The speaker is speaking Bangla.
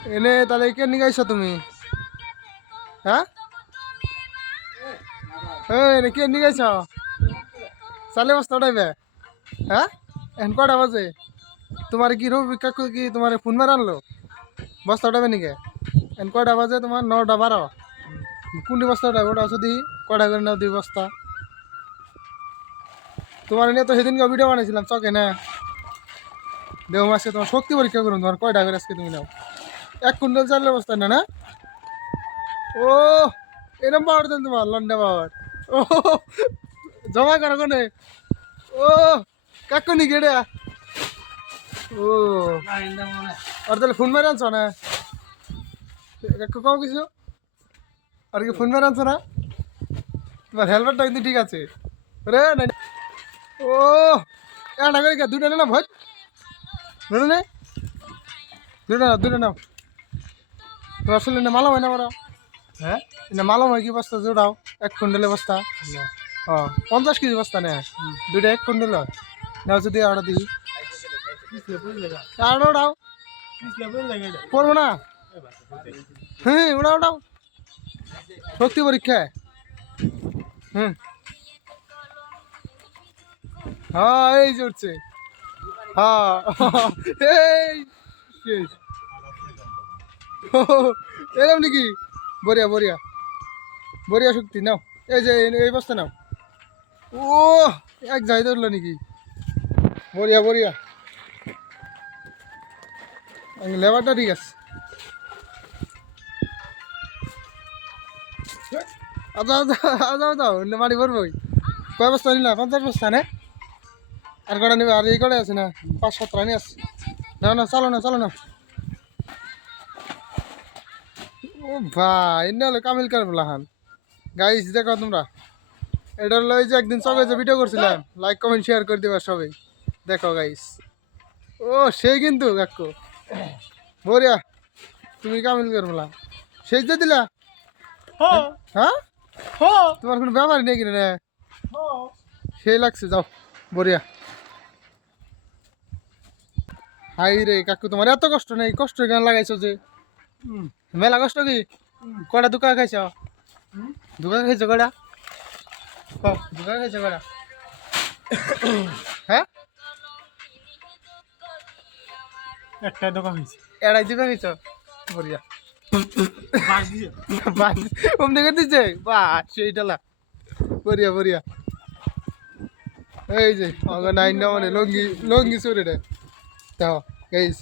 এনে তাহলে কে নিয়ে আইছো তুমি? হ্যাঁ এনে কে নিয়ে আইছো? চালে বস্তা উঠাইবে? হ্যাঁ এখন কটা বাজে? তোমার কি রবি কাকু কি তোমার ফোন মার আনলো বস্তা উঠাবে নাকি? এখন কটা বাজে তোমার? 9:12। কোনটি বস্তা উঠাবে? ওটা আছো দিই কটা করে নাও 2 বস্তা। তোমার নিয়ে তো সেদিনকে ভিডিও বানাইছিলাম চকে না দেহ মাসে তোমার শক্তি পরীক্ষা করুন তোমার কয়টা করে আজকে তুমি নাও 1 কুইন্টাল চালের বস্তা না না? ও এরম পাওয়ার দেন তোমার লন্ডা পাওয়ার। ও জমা করো কোনে? ও কাকু নি গেড়ে ও আর তাহলে ফোন মেরে আনছো না? কাকু কাও কিছু আর কি ফোন মেরে আনছো না? তোমার হেলমেটটা কিন্তু ঠিক আছে রে না? ও একটা করে কে দুইটা না ভাই দুটো নে দুটো নাও তো আসলে না মালাম হয় না বড়। হ্যাঁ না মালাম হয় কি বস্তা জোড়াও 1 কুইন্টালের বস্তা। ও 50 কেজি বস্তা নে দুইটা 1 কুইন্টাল নাও যদি আড়া দিই আড়া ওড়াও পড়বো না। হ্যাঁ ওড়াও ওড়াও শক্তি পরীক্ষা। হুম হ্যাঁ এই জুড়ছে হ্যাঁ এই শেষ। এরম নাকি? বড়িয়া বড়িয়া বড়িয়া শক্তি নাও এই যে এই বস্তা নাও। ও এক যাই ধরলো নাকি? বড়িয়া বড়িয়া লেবারটা ঠিক আছে। আদা আদা আদা আদা মাটি ভরবই। কয় বস্তা নিলা? 50 বস্তা নে? আর কটা নেবে? আর এই কটা আছে না 5-7 রানি আছে। না না চালো না চালো না। ও ভাই এনে হলো কামিল কার বলাহান গাইস দেখো তোমরা এটা হলো এই যে একদিন চকে যে ভিডিও করছিলাম লাইক কমেন্ট শেয়ার করে দিবা সবাই দেখো গাইস। ও সেই কিন্তু কাকু বড়িয়া তুমি কামিল কার বলা সেই যে দিলা। হ্যাঁ তোমার কোনো ব্যাপারই নেই কিনা সেই লাগছে যাও বড়িয়া। হাই রে কাকু তোমার এত কষ্ট নেই কষ্ট কেন লাগাইছো যে? মেলা কষ্ট কি? কটা দুকা খাইছ? দুকা খাইছো কটা? দুকা খাইছো কটা? হ্যাঁ একটা দোকান হয়েছে এড়াই দুকা খাইছো বড়িয়া। অমনি করে দিচ্ছে বা সেইটালা বড়িয়া বড়িয়া। এই যে নাইনটা মানে লঙ্গি লঙ্গি চুরি রে দেখো গাইস।